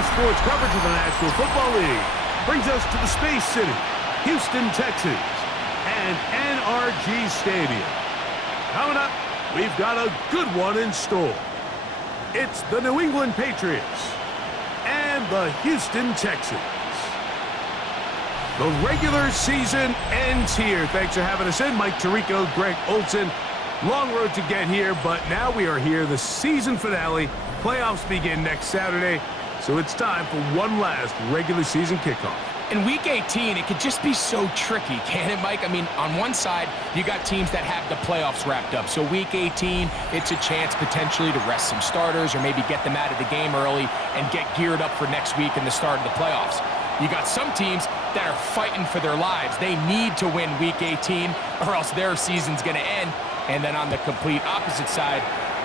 Today's sports coverage of the National Football League brings us to the Space City, Houston Texans, and NRG Stadium. Coming up, we've got a good one in store. It's the New England Patriots and the Houston Texans. The regular season ends here. Thanks for having us in. Mike Tirico, Greg Olson. Long road to get here, but now we are here. The season finale. Playoffs begin next Saturday, so it's time for one last regular season kickoff. In Week 18, it could just be so tricky, can't it, Mike? I mean, on one side, you got teams that have the playoffs wrapped up. So Week 18, it's a chance potentially to rest some starters or maybe get them out of the game early and get geared up for next week and the start of the playoffs. You got some teams that are fighting for their lives. They need to win Week 18 or else their season's going to end. And then on the complete opposite side,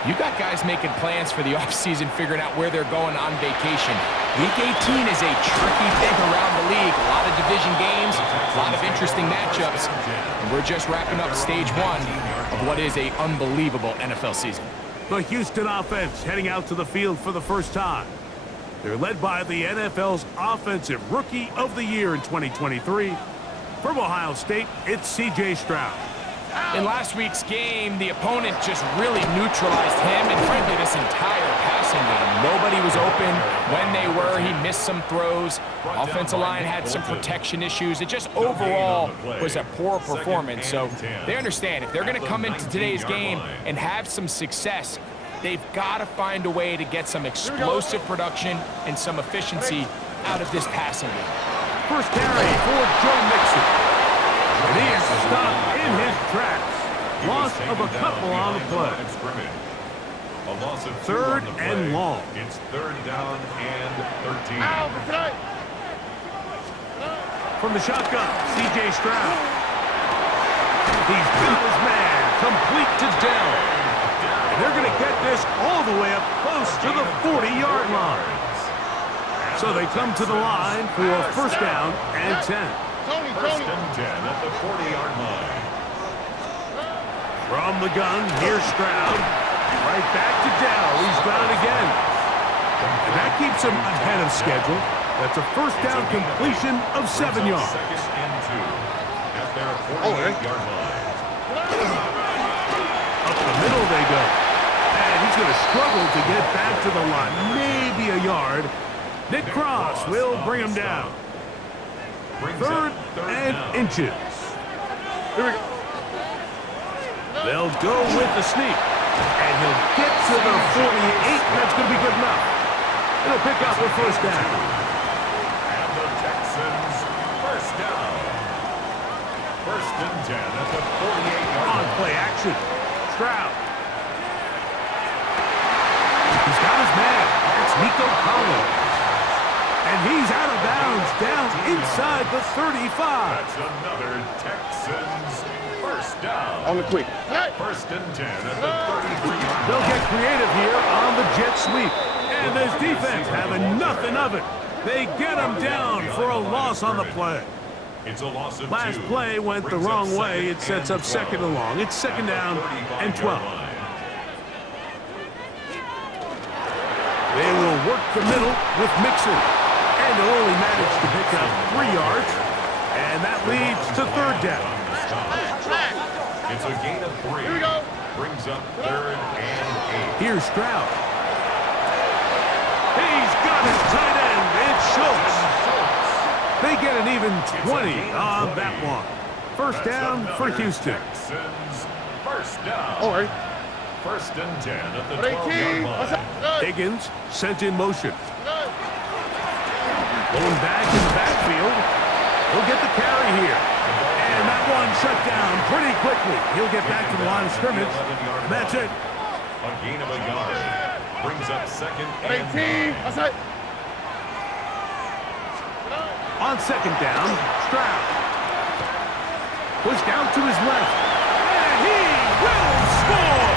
you got guys making plans for the offseason, figuring out where they're going on vacation. Week 18 is a tricky thing around the league. A lot of division games, a lot of interesting matchups. And we're just wrapping up stage one of what is an unbelievable NFL season. The Houston offense heading out to the field for the first time. They're led by the NFL's Offensive Rookie of the Year in 2023. From Ohio State, it's C.J. Stroud. In last week's game, the opponent just really neutralized him and, frankly, this entire passing game. Nobody was open. When they were, he missed some throws. Offensive line had some protection issues. It just overall was a poor performance. So they understand if they're going to come into today's game and have some success, they've got to find a way to get some explosive production and some efficiency out of this passing game. First carry for Joe Mixon. And he is stopped in his tracks. Loss of a couple on the play. Third and long. It's third down and 13. From the shotgun, C.J. Stroud. He's got his man complete to Dell. And they're going to get this all the way up close to the 40-yard line. So they come to the line for a first down and 10. First and 10 at the 40-yard line. From the gun, here's Stroud. Right back to Dell. He's got it again. And that keeps him ahead of schedule. That's a first down completion of 7 yards. Second and 2 at their 48-yard line. Up the middle they go. And he's going to struggle to get back to the line. Maybe a yard. Nick Cross will bring him down. Third and inches. Here we go. They'll go with the sneak. And he'll get to the 48. That's going to be good enough. It'll pick up the first down. And the Texans first down. First and 10 at the 48-yard line. On play action. Stroud. He's got his man. It's Nico Collins. And he's out of bounds, down inside the 35. That's another Texans first down. On the quick. First and 10 at the 33-yard They'll line. get creative here on the jet sweep. And this defense having nothing of it. They get him down for a loss on the play. It's a loss of Last 2. play went the wrong way. It sets up second and long. It's second down and 12. They will work the middle with Mixon. And they'll only manage to pick up 3 yards. And that leads to third down. It's a gain of 3. Here we go. Brings up third and 8. Here's Stroud. He's got his tight end. It's Schultz. They get an even 20 on that one. First down for Houston. Texans first down. All right. First and 10 at the 12-yard line. Higgins sent in motion. Going back in the backfield. He'll get the carry here. And that one shut down pretty quickly. He'll get back to the line of scrimmage. And that's it. A gain of a yard. Brings up second and 9. On second down, Stroud. Pushed out to his left. And he will score!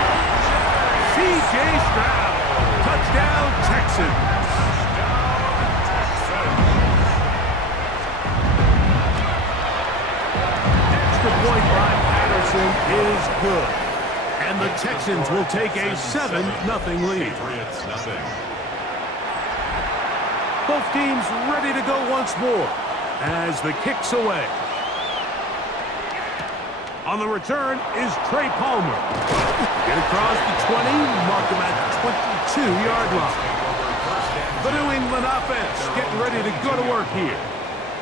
C.J. Stroud. Touchdown, Texans. Extra point by Patterson is good. And the Texans will take a 7-0 lead. Patriots nothing. Both teams ready to go once more as the kick's away. On the return is Trey Palmer. Get across the 20, mark him at the 22-yard line. The New England offense getting ready to go to work here.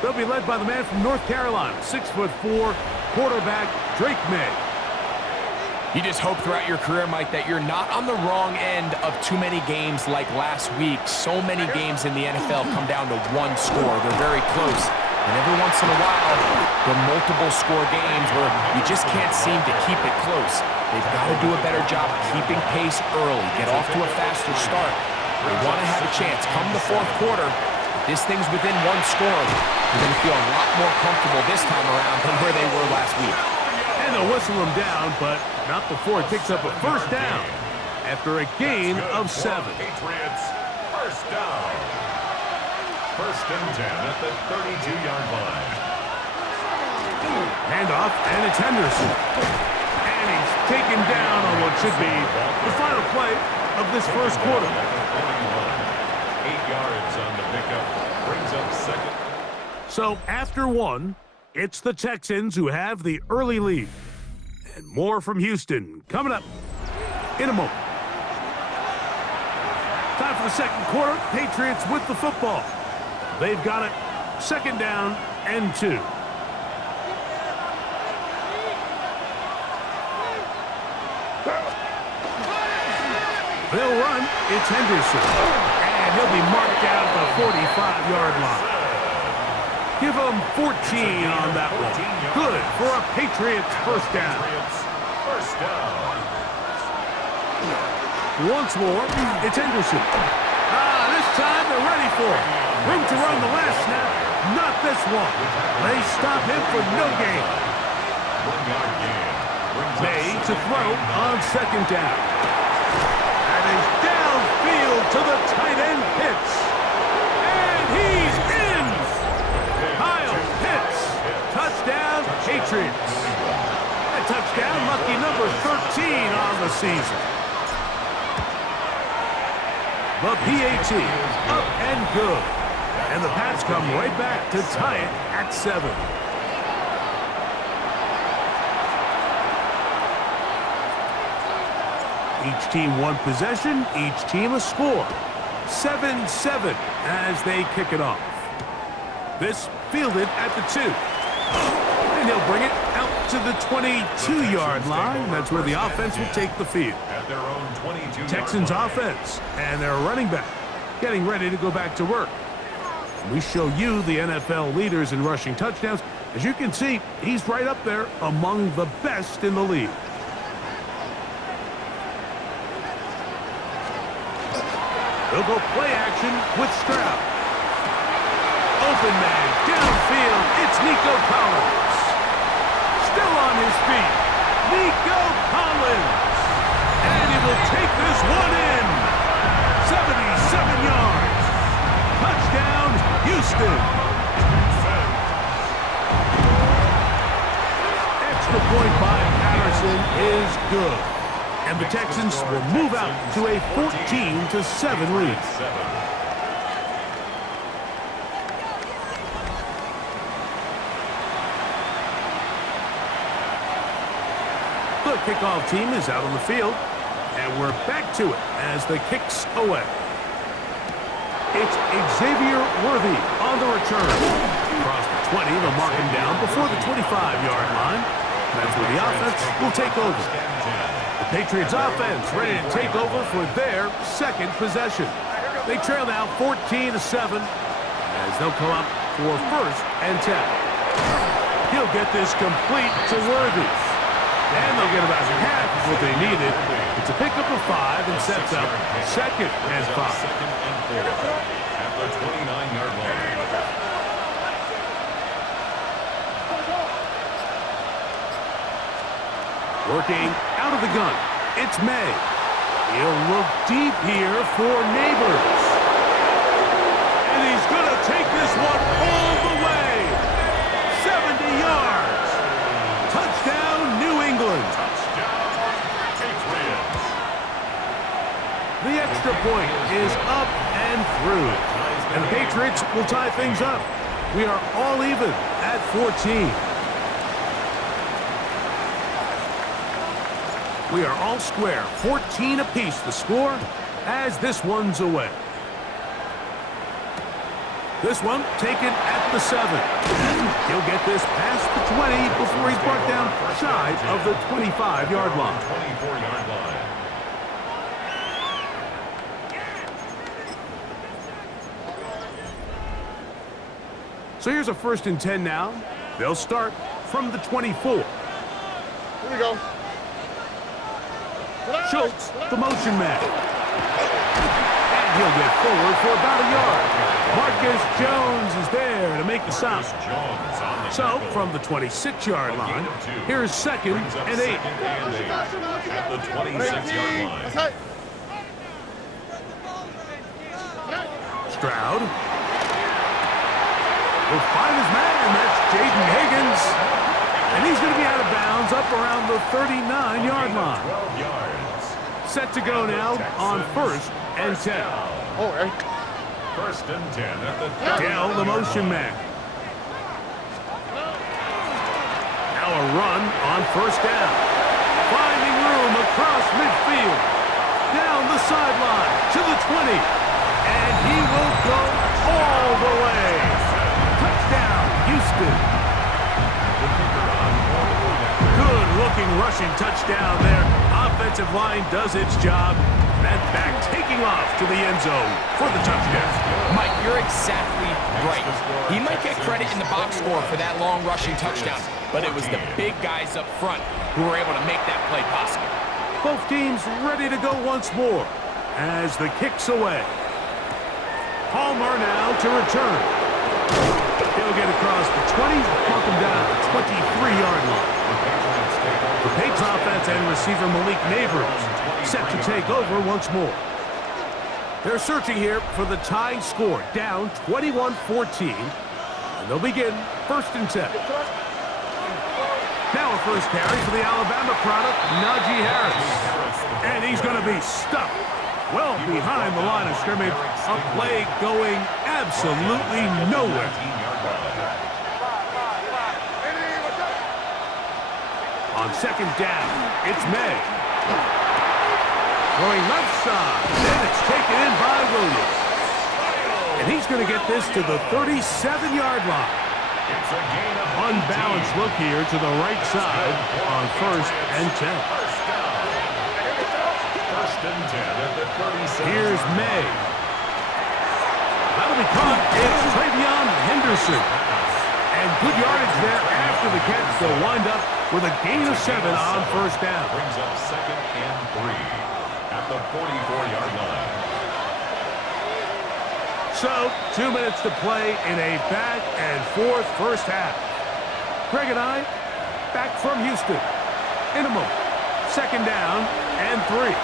They'll be led by the man from North Carolina, 6'4", quarterback Drake May. You just hope throughout your career, Mike, that you're not on the wrong end of too many games like last week. So many games in the NFL come down to one score. They're very close. And every once in a while, there are multiple score games where you just can't seem to keep it close. They've got to do a better job keeping pace early, get off to a faster start. They want to have a chance. Come the fourth quarter, if this thing's within one score, you're going to feel a lot more comfortable this time around than where they were last week. And they'll whistle him down, but not before he picks up a first down after a gain of 7. Patriots, first down. First and 10 at the 32-yard line. Handoff, and it's Henderson. And he's taken down on what should be the final play of this first quarter. 8 yards on the pickup. Brings up second. So after one, it's the Texans who have the early lead. And more from Houston coming up in a moment. Time for the second quarter. Patriots with the football. They've got it. Second down and 2. They'll run. It's Henderson. And he'll be marked down at the 45-yard line. Give him 14 on that one. Good for a Patriots first down. First down. Once more, it's Henderson. This time they're ready for it. Room to run the last snap. Not this one. They stop him for no gain. 1 yard gain. May to throw on second down. And he's downfield to the tight end Pitts. And he's in. Kyle Pitts. Touchdown Patriots. A touchdown, lucky number 13 on the season. The PAT up and good. And the Pats come right back to tie it at 7. Each team one possession, each team a score. 7-7 as they kick it off. This fielded at the 2. And he'll bring it out to the 22-yard line. That's where the offense will take the field. At their own 22-yard Texans line. offense and their running back getting ready to go back to work. We show you the NFL leaders in rushing touchdowns. As you can see, he's right up there among the best in the league. They'll go play action with Stroud. Open man, downfield, it's Nico Collins. Still on his feet, Nico Collins. And he will take this one in. 77 yards. Touchdown, Houston. Extra point by Patterson is good. And the Texans will move out to a 14-7 lead. The kickoff team is out on the field, and we're back to it as the kick's away. It's Xavier Worthy on the return. Across the 20, they'll mark him down before the 25-yard line. That's where the offense will take over. The Patriots offense ready to take over for their second possession. They trail now 14-7 as they'll come up for first and 10. He'll get this complete to Worthy. And they'll get about half of what they needed. It's a pickup of 5 and sets up second and 5. Second and 4 at the 29-yard line. Working out of the gun, it's May. He'll look deep here for Neighbors. And he's going to take this one all the way. 70 yards. Touchdown, New England. Touchdown, Patriots. The extra point is up and through. And the Patriots will tie things up. We are all even at 14. We are all square, 14 apiece the score as this one's away. This one taken at the 7. He'll get this past the 20 before he's brought down shy of the 25-yard line. 24-yard line. So here's a 1st and 10 now. They'll start from the 24. Here we go. Schultz, the motion man. And he'll get forward for about a yard. Marcus Jones is there to make the stop. So, from the 26-yard line, here's 2nd and 8. At the 26-yard line. Stroud will find his man. That's Jaden Higgins. And he's going to be out of bounds up around the 39-yard line. 12 yards. Set to go now on 1st and 10. All right. 1st and 10 at the Dell, the motion man. Now a run on 1st down. Finding room across midfield. Down the sideline to the 20. And he will go all the way. Touchdown, Houston. Good-looking rushing touchdown there. Offensive line does its job. That back taking off to the end zone for the touchdown. Mike, you're exactly right. He might get credit in the box score for that long rushing touchdown, but it was the big guys up front who were able to make that play possible. Both teams ready to go once more as the kick's away. Palmer now to return. He'll get across the 20, mark him down at the 23-yard line. The Patriots offense and receiver Malik Neighbors set to take over once more. They're searching here for the tying score, down 21-14. And they'll begin 1st and 10. Now a first carry for the Alabama product, Najee Harris. And he's going to be stuck well behind the line of scrimmage. A play going absolutely nowhere. On 2nd down, it's May. Throwing left side, and it's taken in by Williams. And he's going to get this to the 37-yard line. Unbalanced look here to the right side on 1st and 10. 1st and 10 at the 37. Here's May. That'll be caught. It's Travion Henderson. And good yardage there after the catch. They'll wind up with a gain of 7 on 1st down. Brings up 2nd and 3 at the 44-yard line. So, 2 minutes to play in a back and forth first half. Greg and I, back from Houston. In a moment. 2nd down and 3.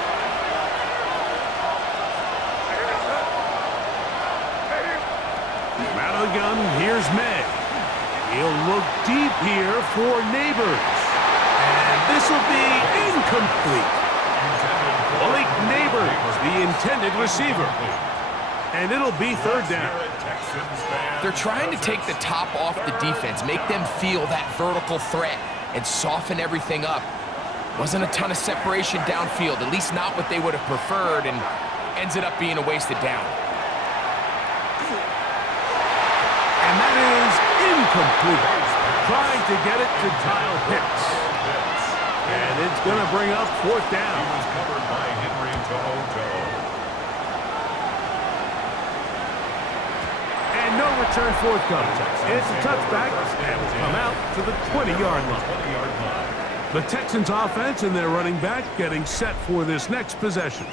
Out of the gun, here's May. He'll look deep here for Neighbors. And this will be incomplete. Malik Neighbors, the intended receiver. And it'll be 3rd down. They're trying to take the top off the defense, make them feel that vertical threat, and soften everything up. Wasn't a ton of separation downfield, at least not what they would have preferred, and ends it up being a wasted down. And that is incomplete. Trying to get it to Kyle Pitts. And it's going to bring up 4th down. He was covered by Henry Toho. And no return forthcoming. It's a touchback and will come out to the 20-yard line. The Texans offense and their running back getting set for this next possession.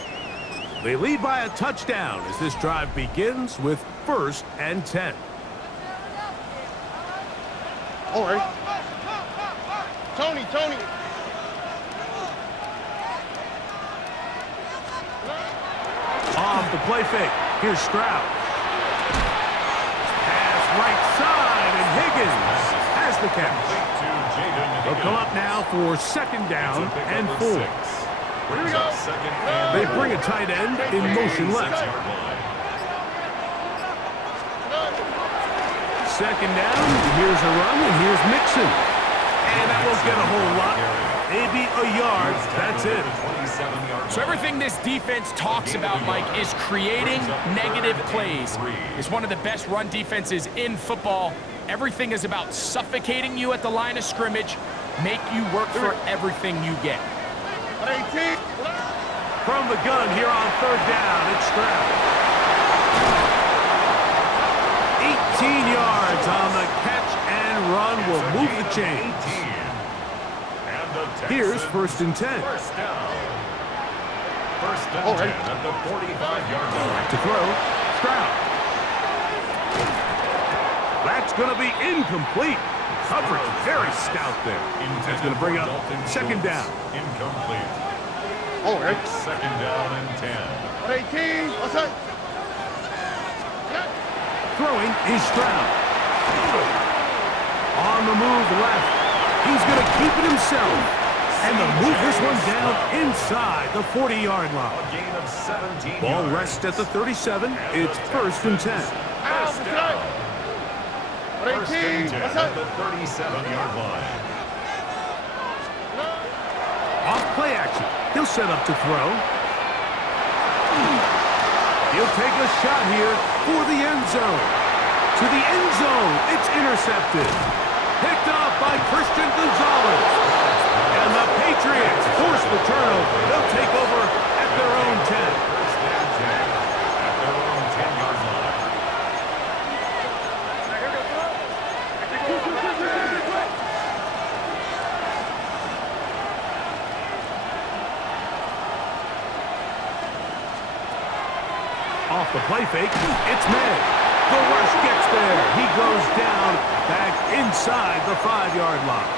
They lead by a touchdown as this drive begins with 1st and 10. All right. Tony. Off the play fake. Here's Stroud. Pass right side, and Higgins has the catch. They'll come up now for 2nd down and 4. Here we go. They bring a tight end in motion left. second down. Here's a run, and here's Mixon. And that won't get a whole lot. Maybe a yard. That's it. So everything this defense talks about, Mike, is creating negative plays. It's one of the best run defenses in football. Everything is about suffocating you at the line of scrimmage, make you work for everything you get. 18. From the gun here on third down, it's Stroud. 18 yards on the catch and run will move the chains. Here's first and 10. First down. First and 10 at the 45-yard line. To throw, Stroud. That's going to be incomplete. Coverage very stout there. That's going to bring up second down. Incomplete. All right. Second down and 10. 18. What's that? Throwing is Stroud. On the move left. He's going to keep it himself. And they'll move this one down inside the 40-yard line. A gain of 17 Ball yards. rests at the 37. It's first and 10. First down. First and 10 at the 37-yard line. Off play action. He'll set up to throw. He'll take a shot here for the end zone. To the end zone. It's intercepted. Picked off by Christian Gonzalez. And the Patriots force the turnover. They'll take over at their own 10. First and 10 at their own 10-yard line. Off the play fake, it's May. The rush gets there. He goes down back inside the 5-yard line.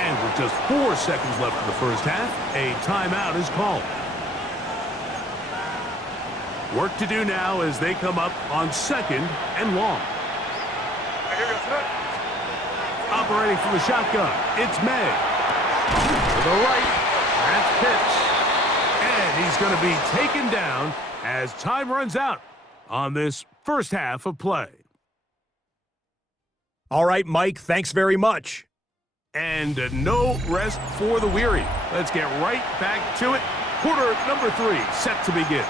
And with just 4 seconds left in the first half, a timeout is called. Work to do now as they come up on second and long. Operating from the shotgun, it's May. To the right, that's Pitts. And he's going to be taken down as time runs out on this first half of play. All right, Mike, thanks very much. And no rest for the weary. Let's get right back to it. Quarter number 3 set to begin.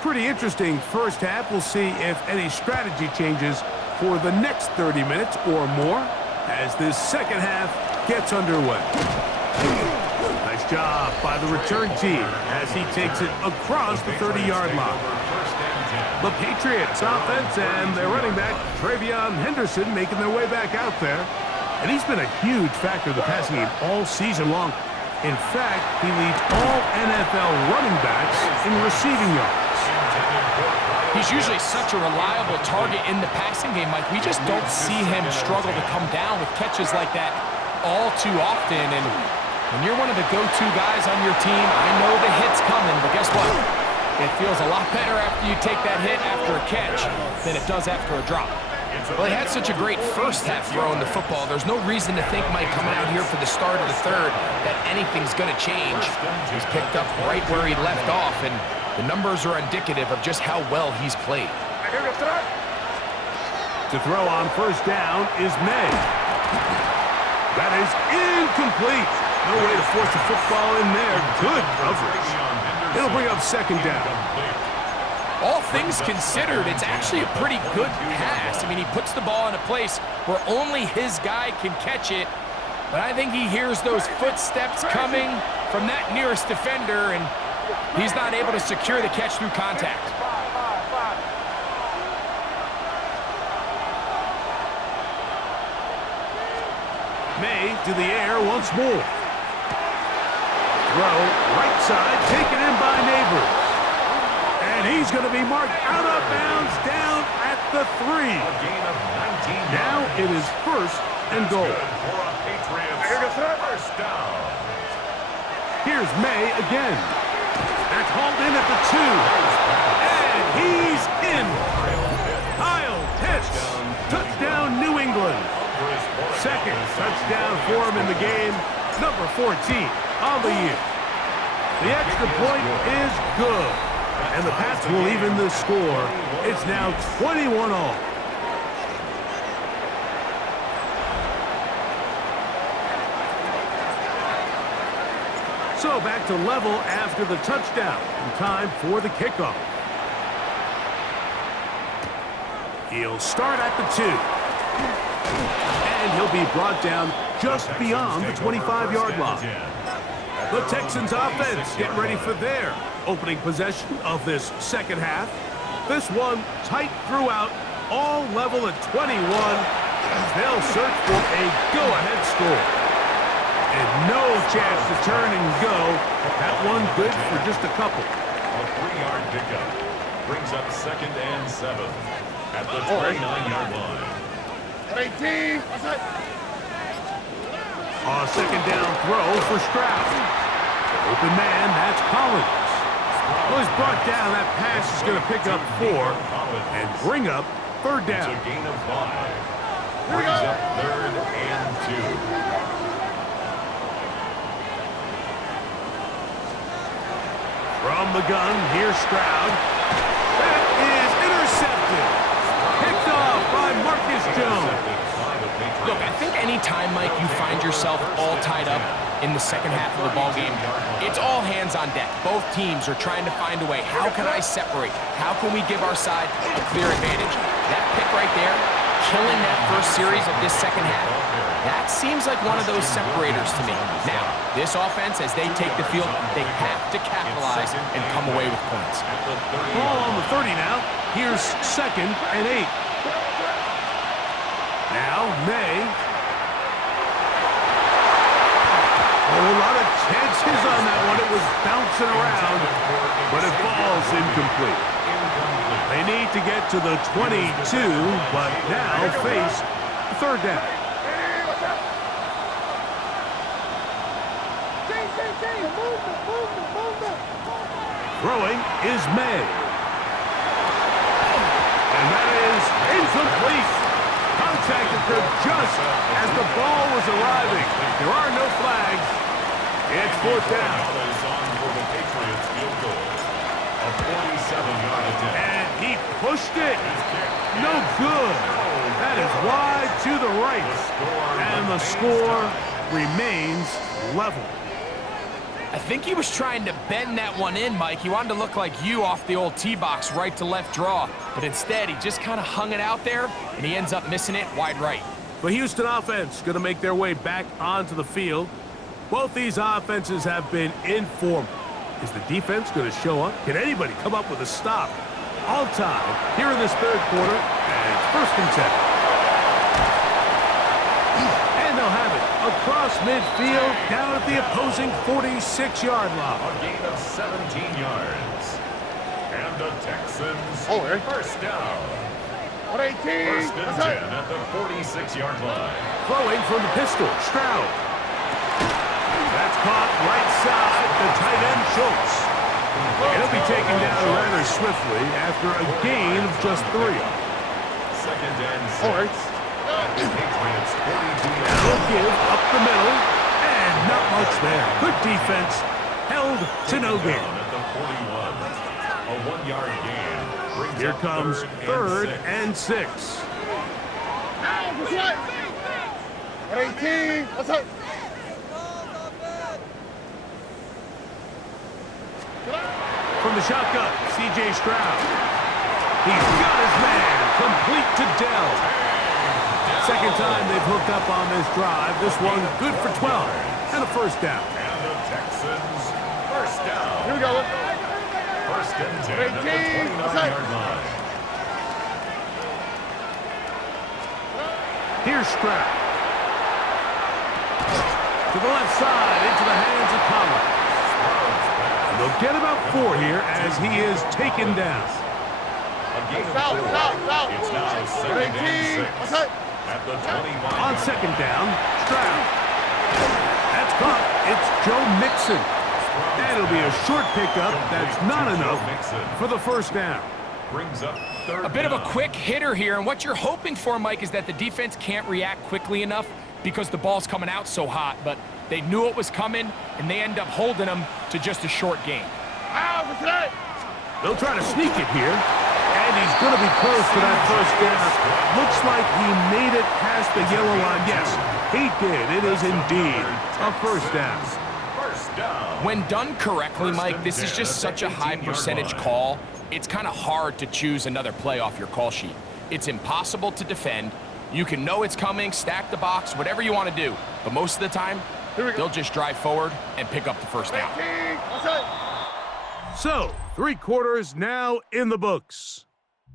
Pretty interesting first half. We'll see if any strategy changes for the next 30 minutes or more as this second half gets underway. Nice job by the return team as he takes it across the 30-yard line. The Patriots offense and their running back, Travion Henderson, making their way back out there. And he's been a huge factor in the passing game all season long. In fact, he leads all NFL running backs in receiving yards. He's usually such a reliable target in the passing game, Mike. We just don't see him struggle to come down with catches like that all too often. And when you're one of the go-to guys on your team, I know the hit's coming, but guess what? It feels a lot better after you take that hit after a catch than it does after a drop. Well, he had such a great first half throwing the football. There's no reason to think, Mike, coming out here for the start of the third, that anything's going to change. He's picked up right where he left off, and the numbers are indicative of just how well he's played. To throw on first down is May. That is incomplete. No way to force the football in there. Good coverage. It'll bring up second down. All things considered, it's actually a pretty good pass. I mean, he puts the ball in a place where only his guy can catch it. But I think he hears those footsteps coming from that nearest defender, and he's not able to secure the catch through contact. May to the air once more. Throw right side, taken in by Neighbors. And he's going to be marked out of bounds down at the 3. Now it is first and goal. First down. Here's May again. That's hauled in at the 2. And he's in. Kyle Pitts. Touchdown, New England. Second touchdown for him in the game. Number 14. on the year. The extra point is good. And the Pats will even the score. It's now 21 all. So back to level after the touchdown. And time for the kickoff. He'll start at the 2. And he'll be brought down just beyond the 25-yard line. The Texans offense getting ready for their opening possession of this second half. This one tight throughout, all level at 21, as they'll search for a go-ahead score. And no chance to turn and go. That one good for just a couple. A 3-yard pickup brings up 2nd and 7 at the 29-yard line. At 18. A second down throw for Stroud. Open man, that's Collins. Well, he's brought down. That pass is going to pick up 4 and bring up 3rd down. It's a gain of 5. Brings up 3rd and 2. From the gun, here's Stroud. That is intercepted. Picked off by Marcus Jones. Look, I think any time, Mike, you find yourself all tied up in the second half of the ballgame, it's all hands on deck. Both teams are trying to find a way. How can I separate? How can we give our side a clear advantage? That pick right there, killing that first series of this second half, that seems like one of those separators to me. Now, this offense, as they take the field, they have to capitalize and come away with points. Ball on the 30 now. Here's 2nd and 8. Now, May. Oh, a lot of chances on that one. It was bouncing around, but it falls incomplete. They need to get to the 22, but now face 3rd down. Throwing is May. And that is incomplete. Contact occurred just as the ball was arriving. There are no flags. It's 4th down. Is on for the Patriots field goal. A 47-yard attempt. And he pushed it. No good. That is wide to the right. And the score remains level. I think he was trying to bend that one in, Mike. He wanted to look like you off the old tee box, right to left draw. But instead, he just kind of hung it out there, and he ends up missing it wide right. The Houston offense going to make their way back onto the field. Both these offenses have been informal. Is the defense going to show up? Can anybody come up with a stop? All time here in this 3rd quarter, and it's 1st and 10. And they'll have it across midfield down at the opposing 46-yard line. A gain of 17 yards. And the Texans, 1st down. 18. 1st and 10 at the 46-yard line. Throwing from the pistol, Stroud. That's caught right side, the tight end Schultz. And he'll be taken down rather swiftly after a gain of just 3. 2nd and 6. The Patriots 42 yards. They'll give up the middle, and not much there. Good defense, held to no gain. At the 41. A 1-yard gain. Brings Here up comes 3rd and 6. At 18. What's up? From the shotgun, C.J. Stroud. He's got his man, complete to Dell. Second time they've hooked up on this drive. This one good for 12 and a 1st down. And the Texans, 1st down. Here we go. 1st and 10 at the 29-yard line. Here's Stroud. To the left side, into the hands of Collins. And they'll get about 4 here as he is taken down. A gain of 4. It's now 2nd and 6 at the 25. On 2nd down, Stroud. That's caught. It's Joe Mixon. And it'll be a short pickup. That's not enough for the 1st down. Brings up 3rd A bit of a down. quick hitter here, and what you're hoping for, Mike, is that the defense can't react quickly enough because the ball's coming out so hot. But They knew it was coming, and they end up holding them to just a short game. They'll try to sneak it here, and he's going to be close to that first down. Looks like he made it past the yellow line. Yes, he did. It is indeed a first down. When done correctly, Mike, this is just such a high percentage call. It's kind of hard to choose another play off your call sheet. It's impossible to defend. You can know it's coming, stack the box, whatever you want to do. But most of the time, they'll just drive forward and pick up the first down. So, 3 quarters now in the books.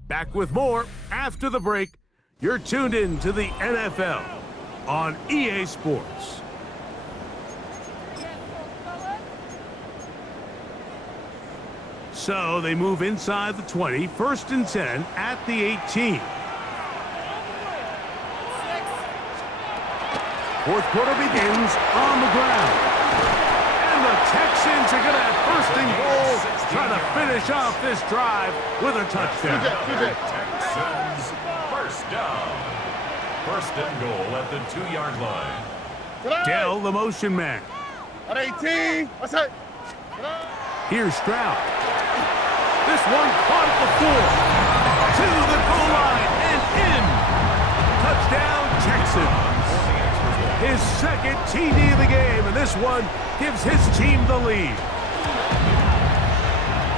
Back with more after the break. You're tuned in to the NFL on EA Sports. So they move inside the 20, 1st and 10 at the 18. Fourth quarter begins on the ground. And the Texans are going to have 1st and goal, trying to finish off this drive with a touchdown. Texans, first down. 1st and goal at the 2-yard line. Dell, the motion man. At 18. What's that? Here's Stroud. This one caught at the 4. To the goal line and in. Touchdown, Texans. His 2nd TD of the game, and this one gives his team the lead.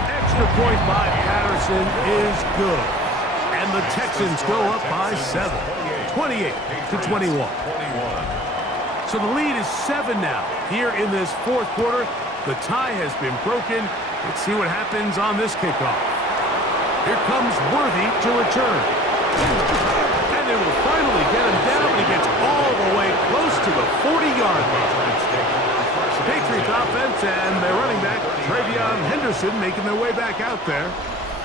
Extra point by Patterson is good. And the Texans go up by 7, 28-21. So the lead is 7 now. Here in this 4th quarter, the tie has been broken. Let's see what happens on this kickoff. Here comes Worthy to return. And they will finally get him down, but he gets all the way close to the 40-yard line. Patriots offense and their running back, Travion Henderson, making their way back out there.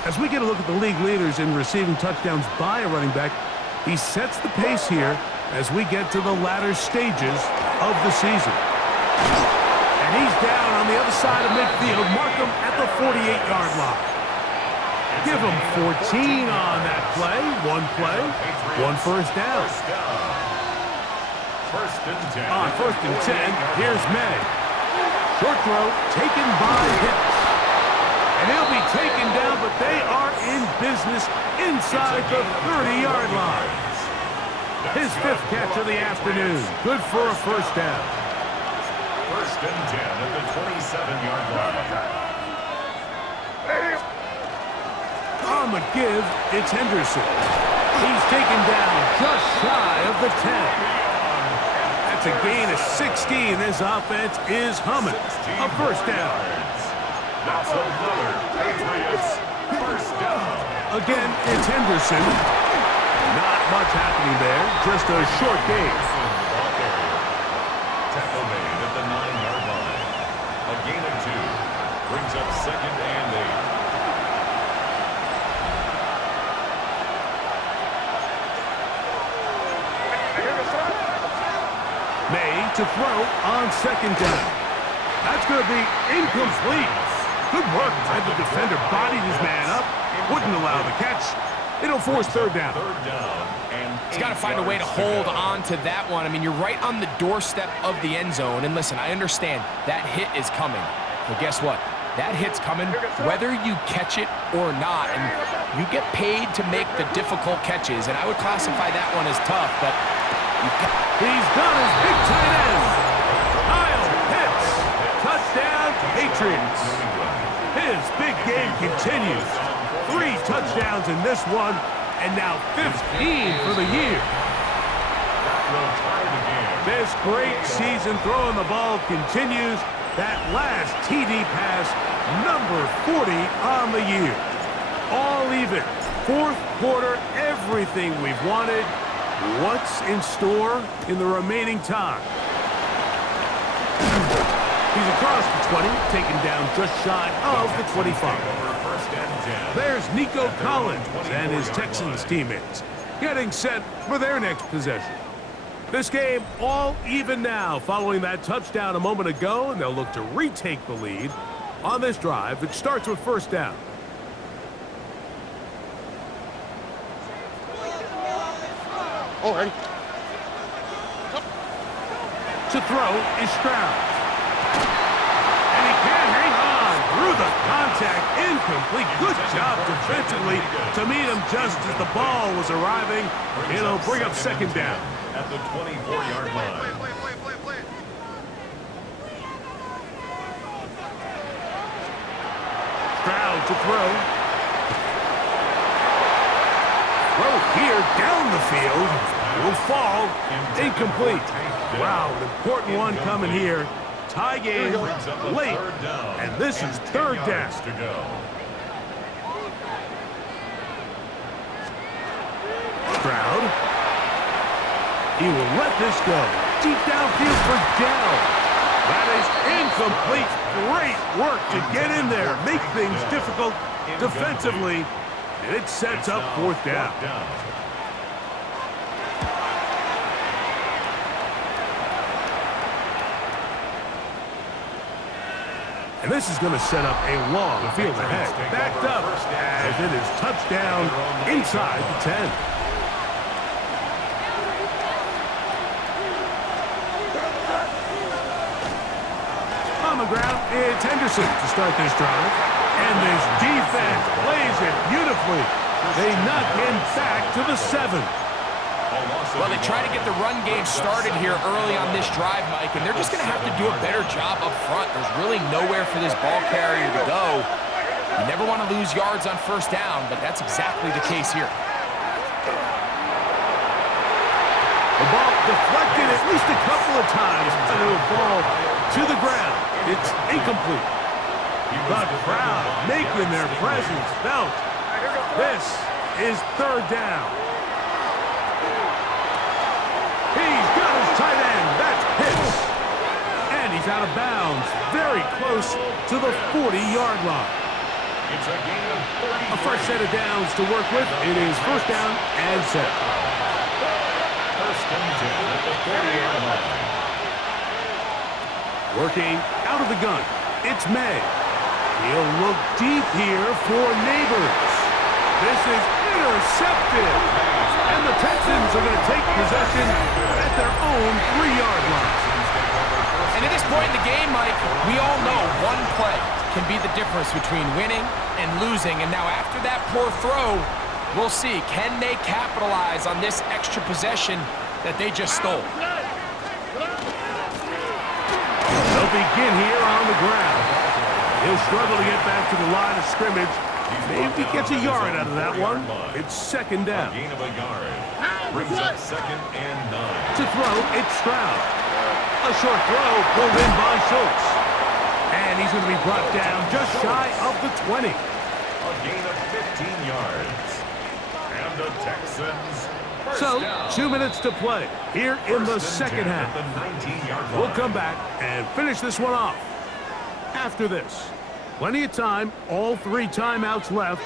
As we get a look at the league leaders in receiving touchdowns by a running back, he sets the pace here as we get to the latter stages of the season. And he's down on the other side of midfield. Mark him at the 48-yard line. Give him 14 on that play. One play, 1 first down. On 1st and 10, here's May. Short throw taken by Hicks. And he'll be taken down, but they are in business inside the 30-yard line. His 5th catch of the afternoon. Good for a first down. 1st and 10 at the 27-yard line. On the give, it's Henderson. He's taken down just shy of the 10. That's a gain of 16. This offense is humming. A first down. That's another Patriots first down. Again, it's Henderson. Not much happening there. Just a short gain. Tackle made at the 9-yard line. A gain of 2. Brings up 2nd and 8. May to throw on 2nd down. That's going to be incomplete. Good work by the defender. Bodied his man up. Wouldn't allow the catch. It'll force 3rd down. He's got to find a way to hold on to that one. I mean, you're right on the doorstep of the end zone. And listen, I understand that hit is coming. But guess what? That hit's coming whether you catch it or not. And you get paid to make the difficult catches. And I would classify that one as tough, but he's got his big tight end. Kyle Pitts. Touchdown, Patriots. His big game continues. 3 touchdowns in this one, and now 15 for the year. This great season throwing the ball continues. That last TD pass, number 40 on the year. All even. 4th quarter, everything we've wanted. What's in store in the remaining time? He's across the 20, taken down just shy of the 25. There's Nico Collins and his Texans teammates getting set for their next possession. This game all even now following that touchdown a moment ago, and they'll look to retake the lead on this drive. It starts with 1st down. All right. To throw is Stroud. And he can't hang on through the contact. Incomplete. Good job defensively to meet him just as the ball was arriving. It'll bring up second down. At the 24-yard line. Stroud to throw. Throw here down the field. Will fall. Incomplete. Wow, an important one coming here. Tie game late. And this is third down. To go. Stroud. He will let this go. Deep downfield for Dell. That is incomplete. Great work to get in there. Make things difficult defensively. And it sets up fourth down. And this is going to set up a long field ahead. Backed up as it is touchdown inside the 10. On the ground, it's Henderson to start this drive. And this defense plays it beautifully. They knock him back to the 7. Well, they try to get the run game started here early on this drive, Mike, and they're just going to have to do a better job up front. There's really nowhere for this ball carrier to go. You never want to lose yards on first down, but that's exactly the case here. The ball deflected at least a couple of times, and it will fall to the ground. It's incomplete. The crowd making their presence felt. This is third down. He's got his tight end. That's Pitts. And he's out of bounds. Very close to the 40-yard line. It's a gain of 30. A fresh set of downs to work with. It is first down and 7. First and 10 at the 40-yard line. Working out of the gun. It's May. He'll look deep here for Neighbors. This is intercepted. And the Texans are going to take possession at their own 3-yard line. And at this point in the game, Mike, we all know one play can be the difference between winning and losing. And now after that poor throw, we'll see, can they capitalize on this extra possession that they just stole? They'll begin here on the ground. He'll struggle to get back to the line of scrimmage. Maybe gets a yard out of that one. It's second down. Gain of a yard. Brings up second and 9. To throw, it's Stroud. A short throw pulled in by Schultz. And he's going to be brought down just shy of the 20. A gain of 15 yards. And the Texans. So, 2 minutes to play here in the second half. The 19-yard line. We'll come back and finish this one off after this. Plenty of time, all 3 timeouts left.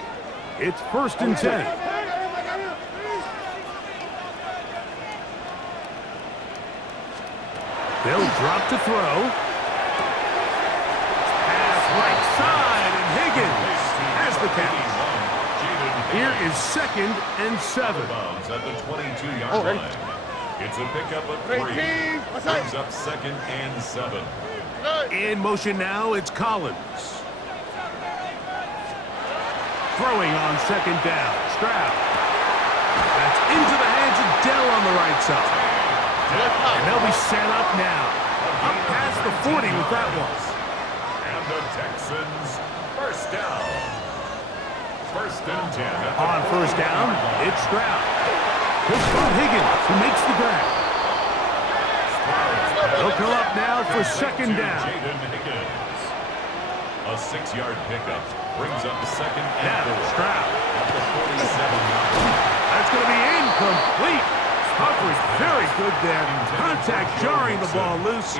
It's first and 10. They'll drop to throw. Pass right side, and Higgins has the catch. Here is second and 7. At the 22-yard line. It's a pickup of 3. Brings up second and 7. In motion now, it's Collins. Throwing on second down. Stroud. That's into the hands of Dell on the right side. And they'll be set up now. Up past the 40 with that one. And the Texans first down. First and 10. On first down, it's Stroud. He'll spot Higgins, who makes the grab. They'll come up now for second down. A 6-yard pickup brings up second and Now 4. Stroud. At the 47-yard line. That's going to be incomplete. Coverage very good there. Contact jarring the ball loose.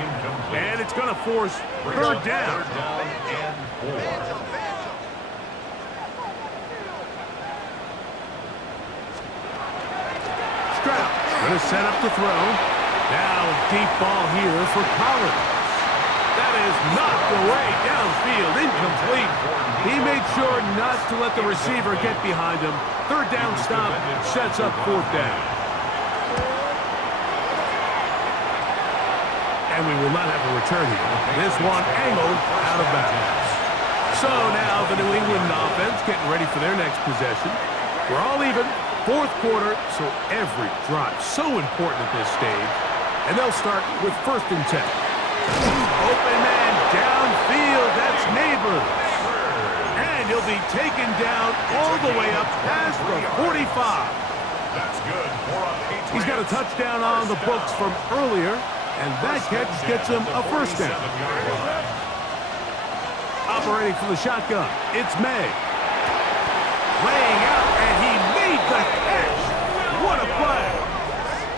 And it's going to force third down. Third down and 4. Stroud going to set up the throw. Now deep ball here for Collins. That is knocked away downfield, incomplete. He made sure not to let the receiver get behind him. Third down stop sets up fourth down. And And we will not have a return here. This one angled out of bounds. So now the New England offense getting ready for their next possession. We're all even. Fourth quarter, so every drive so important at this stage. And they'll start with 1st and 10. Open man downfield. That's Neighbors. And he'll be taken down all the way up past the 45. That's good for a Patriots. He's got a touchdown on the books from earlier, and that catch gets him a 1st down. Operating from the shotgun, it's May. Laying out, and he made the catch. What a play.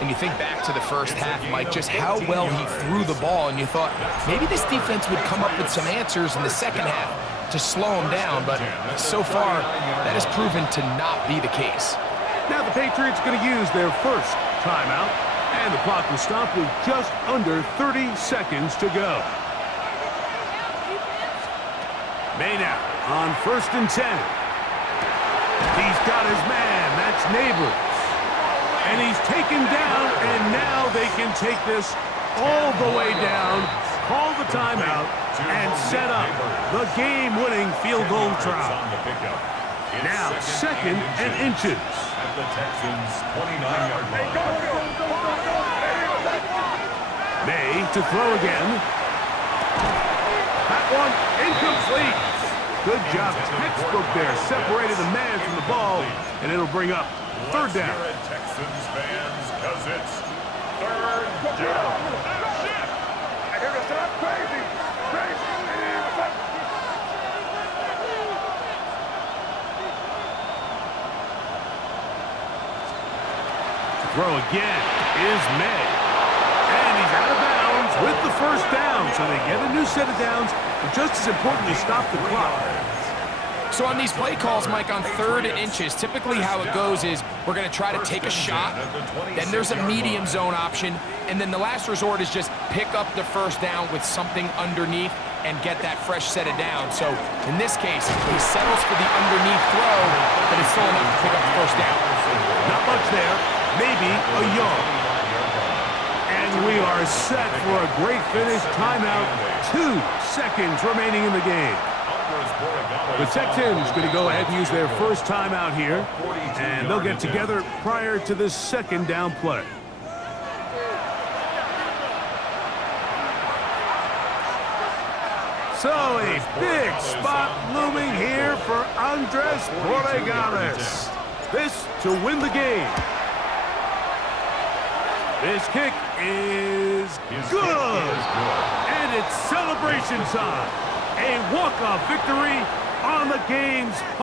And you think back to the first half, Mike, just how well he threw the ball, and you thought maybe this defense would come up with some answers in the second half to slow him down, but so far, that has proven to not be the case. Now the Patriots going to use their first timeout, and the clock will stop with just under 30 seconds to go. May now on 1st and 10. He's got his man. That's Neighbors. And he's taken down, and now they can take this all the way down, call the timeout, and set up the game-winning field goal try. Now 2nd and inches. At the Texans' 29-yard line. May to throw again. That one incomplete. Good job, textbook there. Separated the man from the ball, and it'll bring up 3rd down. Let's hear it, Texans fans, because it's 3rd down. I hear this stuff crazy. Throw again is May. And he's out of bounds with the 1st down. So they get a new set of downs, but just as importantly, stop the clock. So on these play calls, Mike, on 3rd and inches, typically how it goes is we're going to try to take a shot, then there's a medium zone option, and then the last resort is just pick up the 1st down with something underneath and get that fresh set of downs. So in this case, he settles for the underneath throw, but it's still enough to pick up the 1st down. Not much there, maybe a yard. And we are set for a great finish. Timeout, 2 seconds remaining in the game. The Texans going to go ahead and use their first timeout here, and they'll get together prior to this 2nd down play. So a big spot looming here for Andres Borregales. This to win the game. This kick is good. And it's celebration time. A walk-off victory on the game's